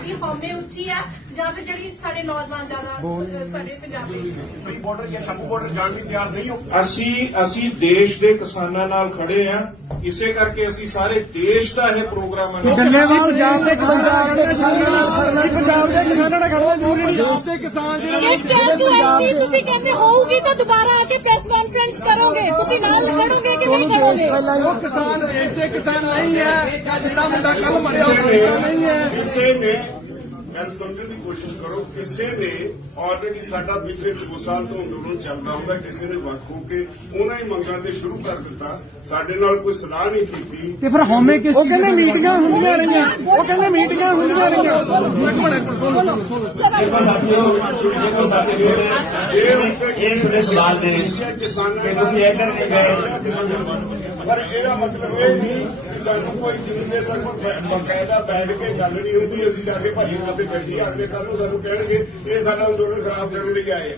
ਸਾਡੀ ਹਉਮੈ ਉੱਚੀ ਆ ਜਾਂ ਫਿਰ ਜਿਹੜੀ ਸਾਡੇ ਨੌਜਵਾਨ ਜ਼ਿਆਦਾ ਸਾਡੇ ਪੰਜਾਬ ਦੇ ਫਰੀ ਬਾਰਡਰ ਜਾਂ ਸ਼ੰਭੂ ਬਾਰਡਰ ਜਾਣ ਲਈ ਤਿਆਰ ਨਹੀਂ ਹੋ। ਅਸੀਂ ਅਸੀਂ ਦੇਸ਼ ਦੇ ਕਿਸਾਨਾਂ ਨਾਲ ਖੜੇ ਆ। ਇਸੇ ਕਰਕੇ ਅਸੀਂ ਸਾਰੇ ਦੇਸ਼ ਦਾ ਇਹ ਪ੍ਰੋਗਰਾਮ ਹੈ ਵੀ ਪੰਜਾਬ ਦੇ ਕਿਸਾਨਾਂ ਦੇ ਕਿਸਾਨਾਂ ਨਾਲ ਪੰਜਾਬ ਦੇ ਕਿਸਾਨਾਂ ਨਾਲ ਖੜਨਾ ਜ਼ਰੂਰੀ ਨਹੀਂ ਦੇਸ਼ ਦੇ ਕਿਸਾਨ ਜਿਹੜੇ ਤੁਸੀਂ ਕਹਿੰਦੇ ਹੋਊਗੀ ਤਾਂ ਦੁਬਾਰਾ ਆ ਕੇ ਕਰੋਗੇ? ਤੁਸੀਂ ਨਾਲ ਲੜੋਗੇ ਕਿ ਨਹੀਂ ਕਰੋਗੇ ਉਹ ਕਿਸਾਨ ਦੇਸ਼ ਦੇ ਕਿਸਾਨ ਨਹੀਂ ਹੈ। ਜਿਹੜਾ ਮੁੰਡਾ ਕੱਲ ਮਰਿਆ ਉਹ ਨਹੀਂ ਹੈ ਕਿਸੇ ਨੇ। ਗੱਲ ਸਮਝਣ ਦੀ ਕੋਸ਼ਿਸ਼ ਕਰੋ। ਕਿਸੇ ਨੇ ਆਲਰੇਡੀ ਸਾਡਾ ਪਿਛਲੇ 2 ਸਾਲ ਤੋਂ ਅੰਦੋਲਨ ਚੱਲਦਾ ਹੁੰਦਾ ਕਿਸੇ ਨੇ ਵੱਖ ਹੋ ਕੇ ਉਹਨਾਂ ਹੀ ਮੰਗਾਂ ਤੇ ਸ਼ੁਰੂ ਕਰ ਦਿੱਤਾ। ਸਾਡੇ ਨਾਲ ਕੋਈ ਸਲਾਹ ਨਹੀਂ ਕੀਤੀ। ਤੇ ਫਿਰ ਹਉਮੈ ਕਿਸ ਉਹ ਕਹਿੰਦੇ ਮੀਟਿੰਗਾਂ ਹੁੰਦੀਆਂ ਰਹੀਆਂ। ਉਹ ਕਹਿੰਦੇ ਮੀਟਿੰਗਾਂ ਹੁੰਦੀਆਂ ਰਹੀਆਂ। ਸਵਾਲ ਤੁਸੀਂ ਇੱਧਰ ਨਹੀਂ ਗਏ ਪਰ ਇਹਦਾ ਮਤਲਬ ਇਹ ਨਹੀਂ ਕਿ ਸਾਨੂੰ ਕੋਈ ਜਿੰਨੀ ਤੱਕ ਬਕਾਇਦਾ ਬੈਠ ਕੇ ਗੱਲ ਨਹੀਂ ਹੁੰਦੀ ਅਸੀਂ ਜਾ ਕੇ ਭਾਈ ਉੱਥੇ ਬੈਠੀ ਅਗਲੇ ਕੱਲ ਨੂੰ ਸਾਨੂੰ ਕਹਿਣਗੇ, ਇਹ ਸਾਡਾ ਅੰਦੋਲਨ ਖਰਾਬ ਕਰਨ ਲਈ ਆਏ ਆ।